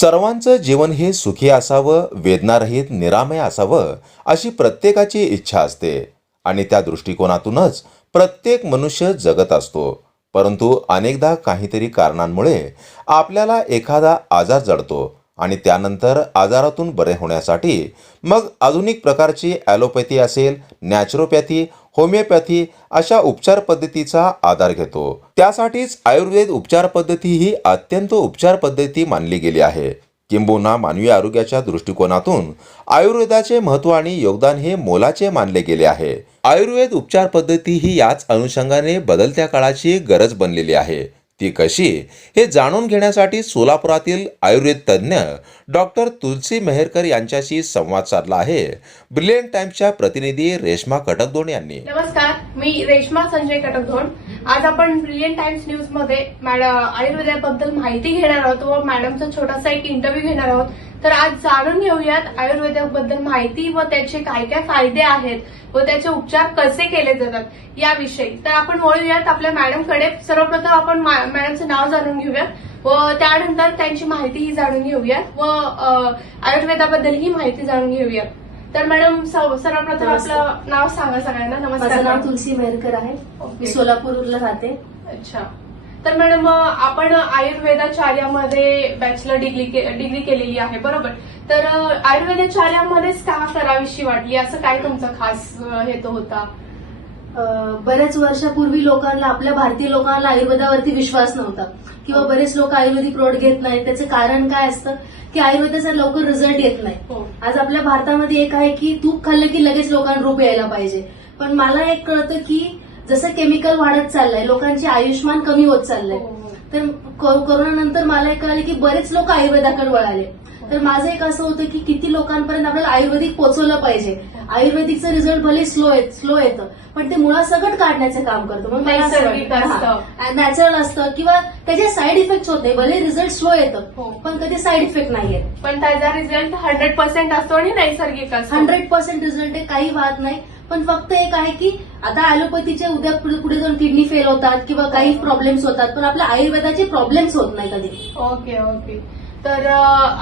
सर्वांचं जीवन हे सुखी असावं वेदनारहित निरामय असावं अशी प्रत्येकाची इच्छा असते. आणि त्या दृष्टिकोनातूनच प्रत्येक मनुष्य जगत असतो. परंतु अनेकदा काहीतरी कारणांमुळे आपल्याला एखादा आजार जडतो आणि त्यानंतर आजारातून बरे होण्यासाठी मग आधुनिक प्रकारची ॲलोपॅथी असेल नॅचरोपॅथी होमिओपॅथी अशा उपचार पद्धतीचा आधार घेतो. त्यासाठीच आयुर्वेद उपचार पद्धती ही अत्यंत उपचार पद्धती मानली गेली आहे. किंबहुना मानवी आरोग्याच्या दृष्टिकोनातून आयुर्वेदाचे महत्त्व आणि योगदान हे मोलाचे मानले गेले आहे. आयुर्वेद उपचार पद्धती ही याच अनुषंगाने बदलत्या काळाची गरज बनलेली आहे. ती कशी? हे जाणून घेण्यासाठी सोलापुरातील आयुर्वेद तज्ज्ञ डॉक्टर तुलसी मेहरकर यांच्याशी संवाद साधला आहे. ब्रिलियंट टाइम्सच्या प्रतिनिधी रेश्मा कटकधोण यांनी. नमस्कार मी रेश्मा संजय कटकधोण आज आपण ब्रिलियंट टाइम्स न्यूजमध्ये मॅडम आयुर्वेदाबद्दल माहिती घेणार आहोत व मॅडमचा छोटासा एक इंटरव्ह्यू घेणार आहोत. तर आज जाणून घेऊयात आयुर्वेदाबद्दल माहिती व त्याचे काय काय फायदे आहेत व त्याचे उपचार कसे केले जातात याविषयी. तर आपण वळूयात आपल्या मॅडमकडे सर्वप्रथम आपण मॅडमचं नाव जाणून घेऊयात व त्यानंतर त्यांची माहितीही जाणून घेऊयात व अ, आयुर्वेदाबद्दलही माहिती जाणून घेऊयात. तर मॅडम सर्व- सर्वप्रथम. आपलं नाव सांगा सगळ्यांना. नमस्कार नाव तुलसी मेहरकर आहे. मी सोलापूरला राहते. अच्छा. तर मॅडम आपण आयुर्वेदाचार्यामध्ये बॅचलर डिग्री के- डिग्री केलेली आहे बरोबर? तर आयुर्वेदाचार्यामध्येच का करावीशी वाटली असं काय तुमचा खास हेतू होता? बऱ्याच वर्षापूर्वी लोकांना आपल्या भारतीय लोकांना आयुर्वेदावरती विश्वास नव्हता. किंवा बरेच लोक आयुर्वेदिक प्रोडक्ट घेत नाहीत. त्याचं कारण काय असतं? की आयुर्वेदाचा लवकर रिझल्ट येत नाही. हो. आज आपल्या भारतामध्ये एक आहे की तूप खाल्लं की लगेच लोकांना रूप यायला पाहिजे. पण मला एक कळतं की जसं केमिकल वाढत चाललंय लोकांचे आयुष्यमान कमी होत चाललंय. हो. तर को- कोरोनानंतर मला एक कळलं की बरेच लोक आयुर्वेदाकडे वळाले. तर माझं एक असं होतं की किती लोकांपर्यंत आपल्याला आयुर्वेदिक पोहोचवलं पाहिजे. आयुर्वेदिकचं रिझल्ट भले स्लो येत स्लो येतं पण ते मुळासकट काढण्याचं काम करतं. वाटतं. नॅचरल असतं. किंवा त्याचे साईड इफेक्ट होत भले रिझल्ट स्लो हो. येतं पण कधी साईड इफेक्ट नाही पण त्याचा रिझल्ट हंड्रेड पर्सेंट असतो आणि नैसर्गिक असतो. हंड्रेड पर्सेंट रिझल्ट काही वाद नाही. पण फक्त एक आहे की आता अॅलोपॅथीचे उद्या पुढे जाऊन किडनी फेल होतात किंवा काही प्रॉब्लेम्स होतात पण आपल्या आयुर्वेदाचे प्रॉब्लेम्स होत नाही कधी. Okay okay. तर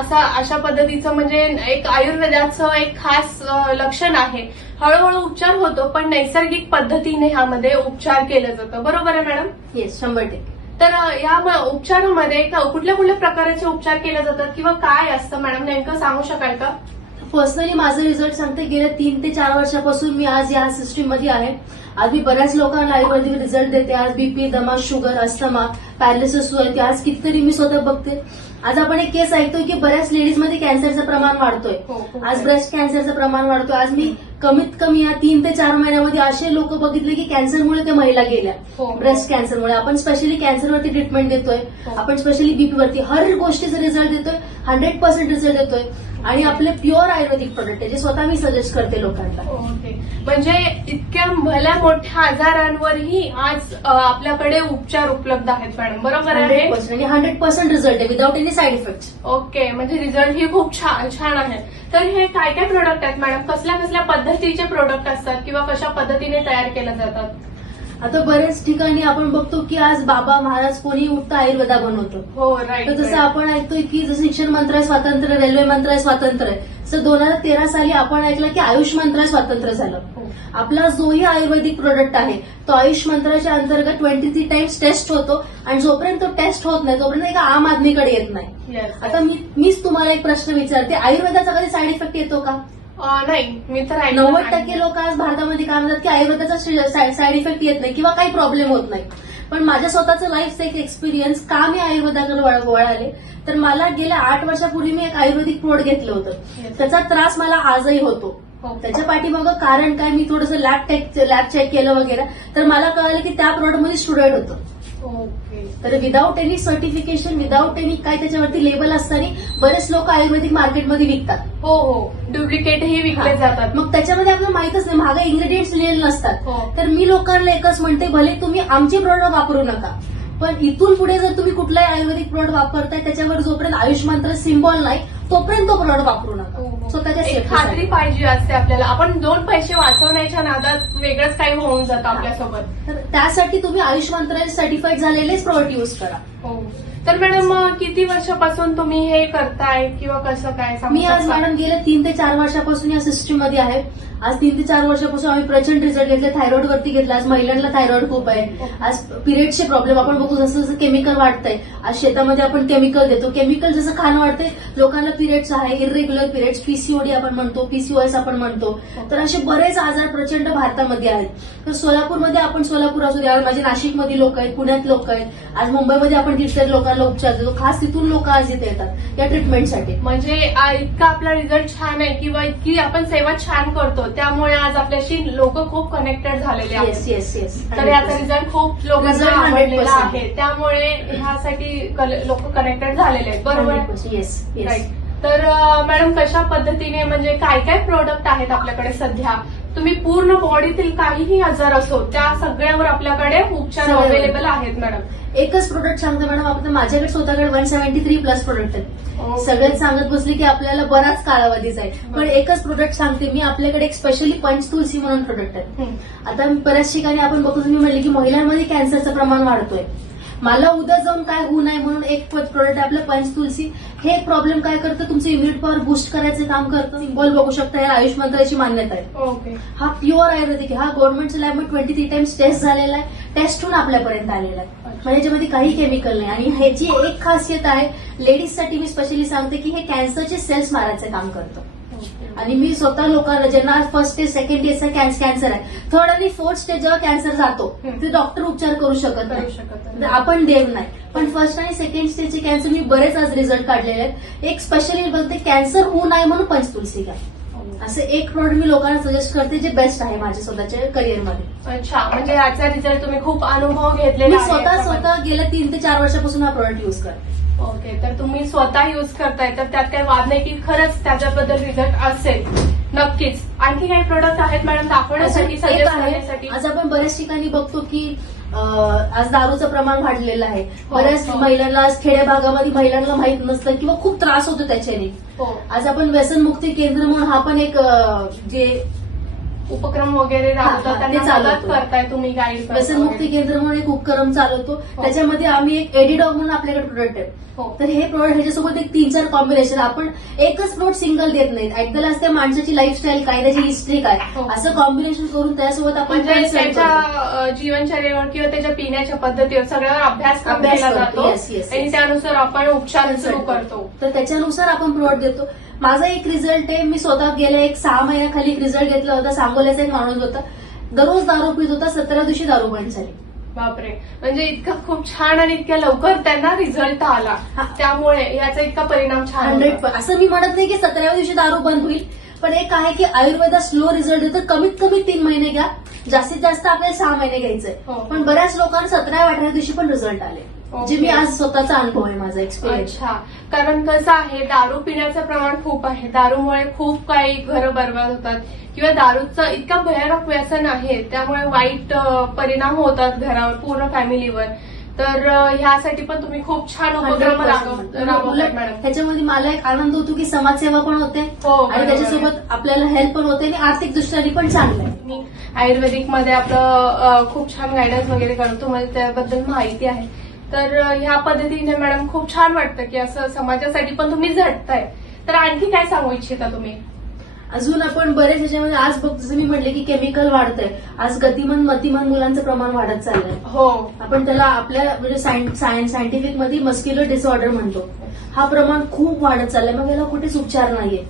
असा अशा पद्धतीचं म्हणजे एक आयुर्वेदाचं एक खास लक्षण आहे. हळूहळू उपचार होतो पण नैसर्गिक पद्धतीने ह्यामध्ये उपचार केलं जातं. बरोबर आहे मॅडम? येस शंभर टक्के. तर या उपचारामध्ये क- कुठल्या कुठल्या प्रकारचे उपचार केले जातात किंवा काय असतं? मॅडम नेमकं सांगू शकाल का? पर्सनली माझं रिझल्ट सांगते गेल्या तीन ते चार वर्षापासून मी आज या सिस्टीममध्ये आहे. आज मी बऱ्याच लोकांना आयुर्वेदिक रिझल्ट देते. आज बीपी दमा शुगर अस्थमा पॅरालिसिस होते आज कितीतरी मी स्वतः बघते. आज आपण एक केस ऐकतोय की बऱ्याच लेडीजमध्ये कॅन्सरचं प्रमाण वाढतोय. हो, आज. ब्रेस्ट कॅन्सरचं प्रमाण वाढतोय. आज मी कमीत कमी या तीन ते चार महिन्यामध्ये असे लोक बघितले की कॅन्सरमुळे त्या महिला गेल्या. हो. ब्रेस्ट कॅन्सरमुळे आपण स्पेशली कॅन्सरवरती ट्रीटमेंट देतोय. हो. आपण स्पेशली बीपीवरती हर गोष्टीचा रिझल्ट देतोय. हंड्रेड पर्सेंट रिझल्ट देतोय. आणि आपले प्युअर आयुर्वेदिक प्रोडक्ट आहे जे स्वतः मी सजेस्ट करते लोकांना. ओके. म्हणजे इतक्या भल्या मोठ्या आजारांवरही आज अ, आपल्याकडे उपचार उपलब्ध आहेत मॅडम. बरोबर आहे? हंड्रेड पर्सेंट आणि हंड्रेड पर्सेंट रिझल्ट आहे without any side effect okay. म्हणजे रिझल्ट ही खूप छान छान आहे. तर हे काय काय प्रोडक्ट आहेत मॅडम? कसल्या कसल्या पद्धतीचे प्रोडक्ट असतात किंवा कशा पद्धतीने तयार केले जातात? आता बऱ्याच ठिकाणी आपण बघतो की आज बाबा महाराज कोणी उठतं आयुर्वेदा बनवतो. हो राईट तर जसं आपण ऐकतोय की जसं शिक्षण मंत्रालय स्वातंत्र्य रेल्वे मंत्रालय स्वातंत्र्य. तसं दोन हजार तेरा साली आपण ऐकलं की आयुष मंत्रालय स्वातंत्र्य झालं. हो. आपला जोही आयुर्वेदिक प्रोडक्ट आहे. तो आयुष मंत्रालयाच्या अंतर्गत ट्वेंटी थ्री टाइम्स टेस्ट होतो आणि जोपर्यंत तो टेस्ट होत नाही तोपर्यंत एका आम आदमीकडे येत नाही. आता मी मीच तुम्हाला एक प्रश्न विचारते. आयुर्वेदाचा कधी साईड इफेक्ट येतो का? नाही मी तर ऐकलं नव्वद नाही. टक्के लोक आज भारतामध्ये काय म्हणतात की आयुर्वेदाचा साईड इफेक्ट येत नाही किंवा काही प्रॉब्लेम होत नाही. पण माझ्या स्वतःचं लाईफचं एक एक्सपिरियन्स का मी आयुर्वेदाकडे वळ- वळाले? तर मला गेल्या आठ वर्षापूर्वी मी एक आयुर्वेदिक प्रोड घेतलं होतं. Yes. त्याचा त्रास मला आजही होतो. हो. त्याच्या पाठीमागं कारण काय? मी थोडंसं लॅब टेक लॅब चेक केलं वगैरे. तर मला कळालं की त्या प्रोडक्टमध्ये स्टुडंट होतं. तर without any certification without any काय त्याच्यावरती लेबल असताना बरेच लोक आयुर्वेदिक मार्केटमध्ये विकतात हो हो डुप्लिकेटही विकले. जातात मग त्याच्यामध्ये आपल्याला माहितच नाही मागे इन्ग्रेडियंट्स लिहिलेले नसतात हो. तर मी लोकांना एकच म्हणते भले तुम्ही आमचे प्रोडक्ट वापरू नका पण इथून पुढे जर तुम्ही कुठलाही आयुर्वेदिक प्रोडक्ट वापरताय त्याच्यावर जोपर्यंत आयुष मंत्र सिम्बॉल नाही तोपर्यंत तो प्रोडक्ट वापरू नका. स्वतःच्या एक खात्री. पाहिजे असते आपल्याला. आपण दोन पैसे वाचवण्याच्या नादात वेगळंच काही होऊन जातं आपल्यासोबत. तर त्यासाठी तुम्ही आयुष मंत्रालय सर्टिफाईड झालेलेच प्रोडक्ट युज करा. हो. तर मॅडम किती वर्षापासून तुम्ही हे करताय किंवा कसं काय मी आज? मॅडम गेल्या तीन ते चार वर्षापासून या सिस्टीममध्ये आहे. आज तीन ते चार वर्षापासून आम्ही प्रचंड रिझल्ट घेतले. थायरॉइड वरती घेतला. आज महिलांना थायरॉइड खूप आहे. आज पिरियडचे प्रॉब्लेम आपण बघू जसं जसं केमिकल वाढतंय आज शेतामध्ये आपण केमिकल देतो. केमिकल जसं खाणं वाढतंय लोकांना पिरियड्स आहे. इरेग्युलर पिरियड्स पीसीओडी आपण म्हणतो पीसीओएस आपण म्हणतो. तर असे बरेच आजार प्रचंड भारतामध्ये आहेत. तर सोलापूरमध्ये आपण सोलापूर असू द्या माझे नाशिकमध्ये लोक आहेत पुण्यात लोक आहेत. आज मुंबईमध्ये आपण तिथल्या लोकांना उपचार देतो खास तिथून लोक आज इथे येतात या ट्रीटमेंटसाठी म्हणजे इतका आपला रिझल्ट छान आहे किंवा इतकी आपण सेवा छान करतो त्यामुळे आज आपल्याशी लोक खूप कनेक्टेड झालेले येस आहेत येस येस तर याचा रिझल्ट खूप लोकांना Result 100% आवडलेला आहे. त्यामुळे ह्यासाठी लोक कनेक्टेड झालेले आहेत. बरोबर? Yes yes Right. तर अं, मॅडम कशा पद्धतीने म्हणजे काय काय प्रोडक्ट आहेत आपल्याकडे सध्या? तुम्ही पूर्ण बॉडीतील काहीही आजार असो त्या सगळ्यावर आपल्याकडे उपचार. अवेलेबल आहेत मॅडम एकच प्रोडक्ट सांगतो मॅडम आता माझ्याकडे स्वतःकडे one seventy three plus product आहेत. सगळ्यात सांगत बसली की आपल्याला बराच कालावधीच आहे पण एकच प्रोडक्ट सांगते मी आपल्याकडे एक स्पेशली पंच तुलसी म्हणून प्रोडक्ट आहे. आता बऱ्याच ठिकाणी आपण बघतो तुम्ही म्हणले की महिलांमध्ये कॅन्सरचं प्रमाण वाढतोय मला उद्या जाऊन काय होऊ नये म्हणून एक प्रोडक्ट आहे आपलं पंच तुलसी. हे प्रॉब्लेम काय करतं? तुमचं इम्युनिटी पॉवर बूस्ट करायचं काम करतं. सिम्बॉल बघू शकता याला आयुष मंत्राची मान्यता आहे. हा प्युअर आयुर्वेदिक हा गव्हर्नमेंटच्या लॅबमध्ये ट्वेंटी थ्री टाइम्स टेस्ट झालेला आहे. टेस्ट होऊन आपल्यापर्यंत आलेला आहे. म्हणजे याच्यामध्ये काही केमिकल नाही. आणि ह्याची एक खासियत आहे लेडीजसाठी मी स्पेशली सांगते की हे कॅन्सरचे सेल्स मारायचं काम करतं. आणि मी स्वतः लोकांना ज्यांना फर्स्ट स्टेज सेकंड स्टेजचा कॅन्सर आहे थर्ड आणि फोर्थ स्टेज जेव्हा कॅन्सर जातो. ते डॉक्टर उपचार करू शकत नाही. आपण देव नाही पण फर्स्ट आणि सेकंड स्टेजचे कॅन्सर मी बरेच आज रिझल्ट काढलेले आहेत एक स्पेशली बघते कॅन्सर होऊ नये म्हणून पंचतुलसी घ्या असं एक प्रोडक्ट मी लोकांना सजेस्ट करते जे बेस्ट आहे माझ्या स्वतःच्या करिअरमध्ये अच्छा म्हणजे याचा रिझल्ट तुम्ही खूप अनुभव घेतलेला मी आहे स्वतः याच्यामध्ये. स्वतः गेल्या तीन ते चार वर्षापासून हा प्रोडक्ट युज करते. ओके तर तुम्ही स्वतः युज करताय तर त्यात काही वाद नाही की खरंच त्याच्याबद्दल रिझल्ट असेल. नक्कीच. आणखी काही प्रोडक्ट आहेत मॅडम दाखवण्यासाठी असं एक सजेस्ट आहे, करण्यासाठी. आज आपण बऱ्याच ठिकाणी बघतो की आज दारूचं प्रमाण वाढलेलं आहे. हो, बऱ्याच हो. महिलांना आज खेड्या भागामध्ये महिलांना माहीत नसतं किंवा खूप त्रास होतो त्याच्याने. हो. आज आपण व्यसनमुक्ती केंद्र म्हणून हा पण एक जे उपक्रम वगैरे राबवतात ते त्यांना मदत चालवतो. करताय तुम्ही गाईड व्यसनमुक्ती केंद्र म्हणून एक उपक्रम चालवतो. हो. त्याच्यामध्ये आम्ही एक एडिडॉग म्हणून आपल्याकडे प्रोडक्ट आहे. हो. तर हे प्रोडक्ट ह्याच्यासोबत एक तीन चार कॉम्बिनेशन आपण एकच प्रोडक्ट सिंगल देत नाही ऐकताना असते माणसाची लाईफस्टाईल काय त्याची हिस्ट्री काय हो. असं कॉम्बिनेशन करून त्यासोबत आपण म्हणजे त्याच्या जीवनचर्येवर किंवा त्याच्या पिण्याच्या पद्धतीवर सगळ्यावर अभ्यास अभ्यास केला. जातो. आणि. त्यानुसार आपण उपचार सुरू करतो. तर त्याच्यानुसार आपण प्रोडक्ट देतो. माझा एक रिझल्ट आहे मी स्वतः गेल्या एक सहा महिन्याखाली एक रिझल्ट घेतला होता सांगोल्याचा एक माणूस होता. दररोज दारू पित होता सतरा दिवशी दारू बंद झाली. बापरे. म्हणजे इतका खूप छान आणि इतक्या लवकर त्यांना रिझल्ट आला. त्यामुळे याचा इतका परिणाम छान हंड्रेड. असं मी म्हणत नाही की सतराव्या दिवशी दारू बंद होईल पण एक आहे की आयुर्वेदात स्लो रिझल्ट देतं. कमीत कमी तीन महिने घ्या. जास्तीत जास्त आपल्याला सहा महिने घ्यायचंय. हो. पण बऱ्याच लोकांना सतराव्या अठराव्या दिवशी पण रिझल्ट आले. जे मी. आज स्वतःचा अनुभव आहे माझा एक्सपिरियन्स अच्छा. कारण कसं आहे दारू पिण्याचं प्रमाण खूप आहे. दारूमुळे खूप काही घरं बर्बाद होतात. किंवा दारूचं इतका भयानक व्यसन आहे त्यामुळे वाईट परिणाम होतात घरावर पूर्ण फॅमिलीवर. तर ह्यासाठी पण तुम्ही खूप छान उपक्रम त्याच्यामध्ये मला एक आनंद होतो की समाजसेवा पण होते. हो, आणि त्याच्यासोबत आपल्याला हेल्प पण होते आणि आर्थिक दृष्ट्याने पण चांगलं आहे. मी आयुर्वेदिकमध्ये आपलं खूप छान गायडन्स वगैरे करतो. मला त्याबद्दल माहिती आहे. तर ह्या पद्धतीने मॅडम खूप छान वाटतं की असं समाजासाठी पण तुम्ही झटताय. तर आणखी काय सांगू इच्छिता तुम्ही? अजून आपण बरेच ह्याच्यामध्ये आज जसं मी म्हटले की केमिकल वाढतंय. आज गतिमान मतिमान मुलांचं प्रमाण वाढत चाललंय. हो. आपण त्याला आपल्या म्हणजे सायन्स सायंटिफिकमध्ये मस्क्युलर डिसऑर्डर म्हणतो. हा प्रमाण खूप वाढत चाललाय. मग याला कुठेच उपचार नाहीये.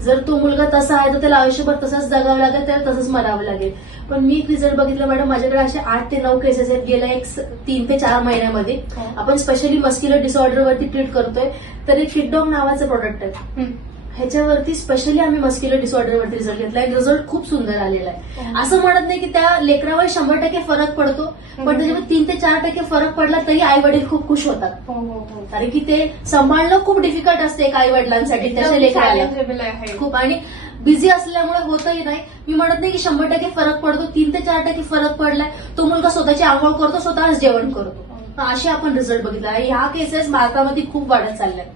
जर तो मुलगा तसा आहे तर त्याला आयुष्यभर तसंच जगावं लागेल त्याला तसंच मरावं लागेल. पण मी एक रिझल्ट बघितलं मॅडम माझ्याकडे असे आठ ते नऊ केसेस आहेत गेल्या एक तीन ते चार महिन्यामध्ये. हो. आपण स्पेशली मस्क्युलर डिसऑर्डर वरती ट्रीट करतोय तर एक किडडॉग नावाचं प्रोडक्ट आहे. हं. ह्याच्यावरती स्पेशली आम्ही मस्क्युलर डिसऑर्डर वरती रिझल्ट घेतला. रिझल्ट खूप सुंदर आलेला आहे. हो. असं म्हणत नाही की त्या लेकरावर शंभर टक्के फरक पडतो पण त्याच्यामध्ये तीन ते चार टक्के फरक पडला तरी आई वडील खूप खुश होतात. हो कारण की ते सांभाळणं खूप डिफिकल्ट असते एक आई वडिलांसाठी त्याच्या लेकराला. खूप. आणि बिझी असल्यामुळे होतही नाही. मी म्हणत नाही की शंभर टक्के फरक पडतो तीन ते चार टक्के फरक पडलाय. तो मुलगा स्वतःची आंघोळ करतो स्वतःच जेवण करतो. असे आपण रिझल्ट बघितला. ह्या केसेस भारतामध्ये खूप वाढत चालल्या हो,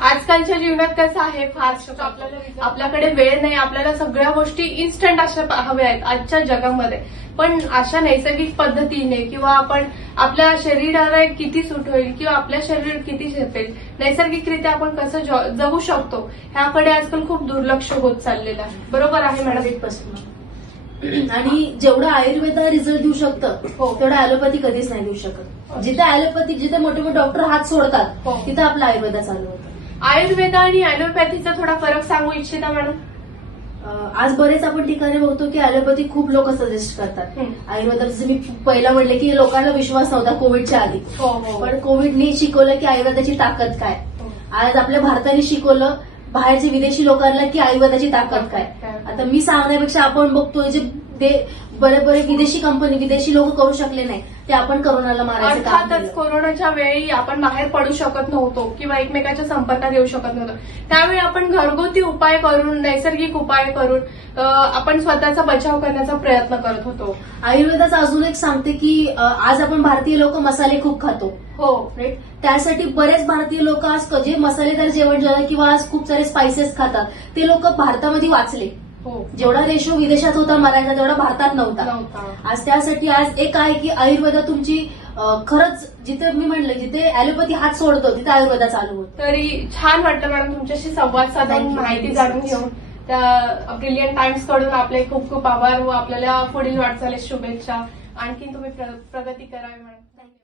आजकालच्या जीवनात कसं आहे? फास्ट आपल्याला आपल्याकडे वेळ नाही आपल्याला सगळ्या गोष्टी इन्स्टंट अशा हव्या आहेत आजच्या जगामध्ये. पण अशा नैसर्गिक पद्धतीने किंवा आपण आपल्या शरीराला किती सूट होईल किंवा आपल्या शरीर किती झेपेल नैसर्गिकरित्या आपण कसं ज- जगू शकतो ह्याकडे आजकाल खूप दुर्लक्ष होत चाललेलं आहे. बरोबर आहे मॅडम? पर्सेंट आणि जेवढं आयुर्वेद रिझल्ट देऊ शकतं हो. तेवढं ॲलोपॅथी कधीच नाही देऊ शकत. जिथे ॲलोपॅथी जिथे मोठे मोठे डॉक्टर हात सोडतात हो. तिथे आपला आयुर्वेद चालू होतं आयुर्वेद आणि अॅलोपॅथीचा थोडा फरक सांगू इच्छिता मॅडम अं, आज बरेच आपण ठिकाणी बघतो की ॲलोपॅथी खूप लोक सजेस्ट करतात. आयुर्वेदात जसं मी पहिला म्हणले की लोकांना विश्वास नव्हता कोविडच्या आधी हो हो पण कोविडने शिकवलं की आयुर्वेदाची ताकद काय. आज आपल्या भारताने शिकवलं बाहेरचे विदेशी लोकांना की आयुर्वेदाची ताकद काय? आता मी सांगण्यापेक्षा आपण बघतोय जे बरे बरे विदेशी कंपनी विदेशी लोक करू शकले नाही. ते आपण करोनाला मारायचं काम अर्थातच. कोरोनाच्या वेळी आपण बाहेर पडू शकत नव्हतो किंवा एकमेकाच्या संपर्कात येऊ शकत नव्हतो. त्यावेळी आपण घरगुती उपाय करून नैसर्गिक उपाय करून अं, आपण स्वतःचा बचाव करण्याचा प्रयत्न करत होतो. आयुर्वेदाचं अजून एक सांगते की अं, आज आपण भारतीय लोक मसाले खूप खातो. हो. राईट त्यासाठी बरेच भारतीय लोक आज जे मसालेदार जेवण जेवतात किंवा आज खूप सारे स्पायसेस खातात. ते लोक भारतामध्ये वाचले. जेवढा रेशो विदेशात होता मराठा तेवढा भारतात नव्हता. आज त्यासाठी आज एक आहे की आयुर्वेदा तुमची खरंच जिथे मी म्हणलं जिथे ॲलोपॅथी हात सोडतो तिथे आयुर्वेदा चालू होतो. तरी छान वाटलं मॅडम तुमच्याशी संवाद साधून. माहिती जाणून घेऊन. त्या ब्रिलियंट टाइम्सकडून आपले खूप खूप आभार व आपल्याला पुढील वाटचालीस शुभेच्छा. आणखीन तुम्ही प्र- प्रगती करावी मॅडम